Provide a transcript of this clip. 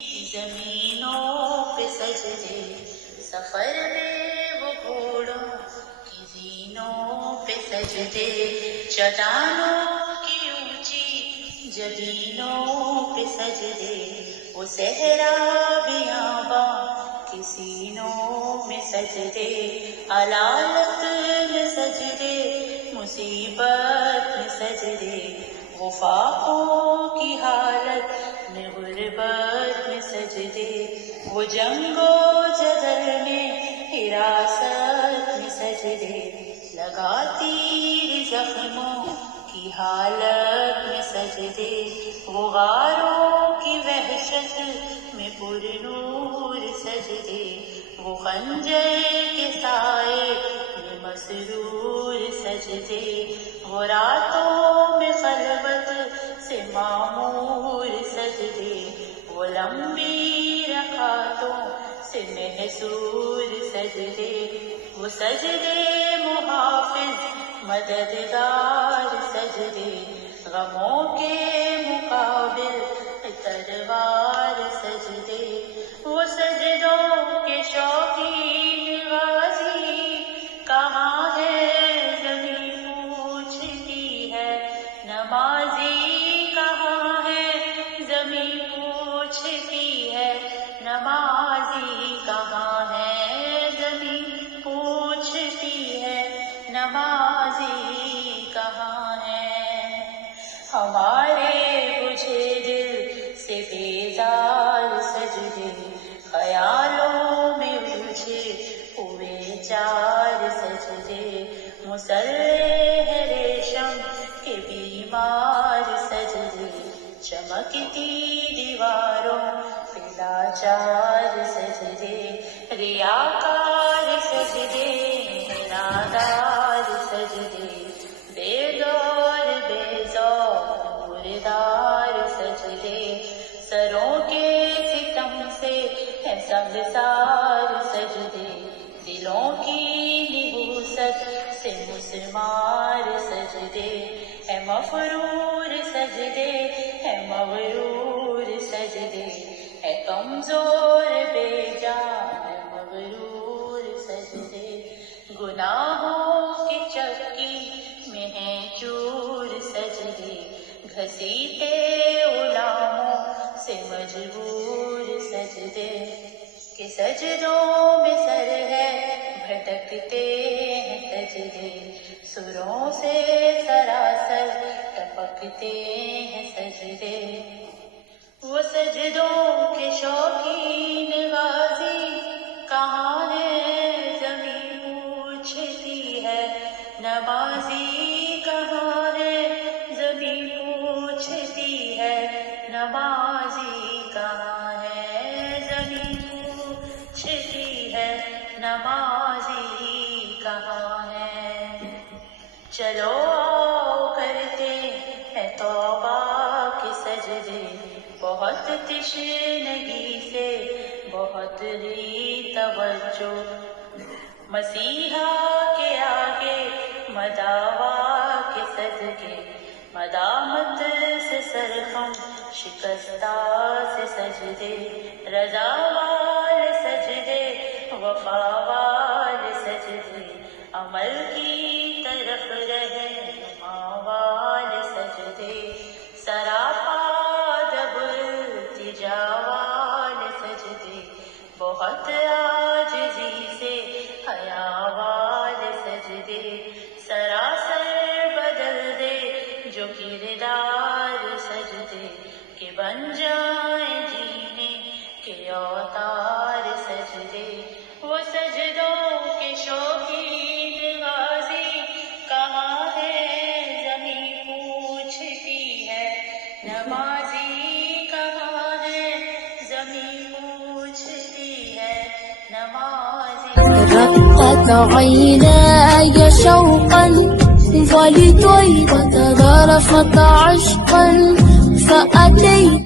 زمینوں پہ سجدے سفر میں وہ گھوڑوں کی زینوں پہ سجدے چٹانوں کی اونچی جبینوں پہ سجدے وہ صحرا بیاباں کی سینوں میں سجدے علالت میں سجدے مصیبت میں سجدے وہ فاقوں کی حالت میں غربت میں سجدے وہ جنگ و جدل میں حراست میں سجدے لگا تیر زخموں کی حالت میں سجدے وہ غاروں کی وحشت میں پر نور سجدے وہ خنجر کے سائے میں مسرور سجدے وہ راتوں میں خلوت سے معمور سجدے وہ لمبی رکعتوں سے محصور سجدے وہ سجدے محافظ مددگار سجدے غموں کے مقابل تلوار سجدے وہ سجدوں کے شوقین غازی کہاں ہے زمین پوچھتی ہے نمازی کہاں ہے زمین پوچھتی ہے نمازی کہاں ہے زمین پوچھتی ہے نمازی کہاں ہے ہمارے بجھے دل سے بیزار سجدے خیالوں میں الجھے ہوئے چار سجدے مسلح ریشم کے بیمار سجدے چمکتی دیواروں پہ لاچار سجدے ریاکار سجدے نادار سجدے بے دور بے ذوق مردار سجدے سروں کے ستم سے ہے سبزار سجدے دلوں کی نحوست سے مسمار سجدے ہے مفرور سجدے ہے مغرور سجدے ہے کمزور بے جان مغرور سجدے گناہوں کی چکی میں ہے چور سجدے گھسیٹے غلاموں سے مجبور سجدے کہ سجدوں میں سر ہے بھٹکتے ہیں سجدے سروں سے سراسر ٹپکتے ہیں سجدے وہ سجدوں کے شوقین غازی کہاں ہے زمین پوچھتی ہے نمازی کہاں ہے زمین پوچھتی ہے نمازی کہاں ہے زمین پوچھتی ہے نمازی کہاں ہے چلو آؤ کرتے ہیں توبہ کے سجدے بہت تشنگی سے بہت ہی توجہ مسیحا کے آگے مداوا کے صدقے مدامت سے سرخم شکستہ سے سجدے رضا والے سجدے وفا والے سجدے عمل کی طرف رہنما والے سجدے سراپا دب التجا والے سجدے بہت عاجزی سے حیا والے سجدے سراسر بدل دے جو کردار سجدے کہ بن جائیں جینے کے اوتار سجدے وہ سجدوں کے شوقین غازی کہاں ہے زمین پوچھتی ہے نمازی کہاں ہے زمین پوچھتی ہے نمازی رقت عيناي شوقا ولطيبة ذرفت عشقا فأتيت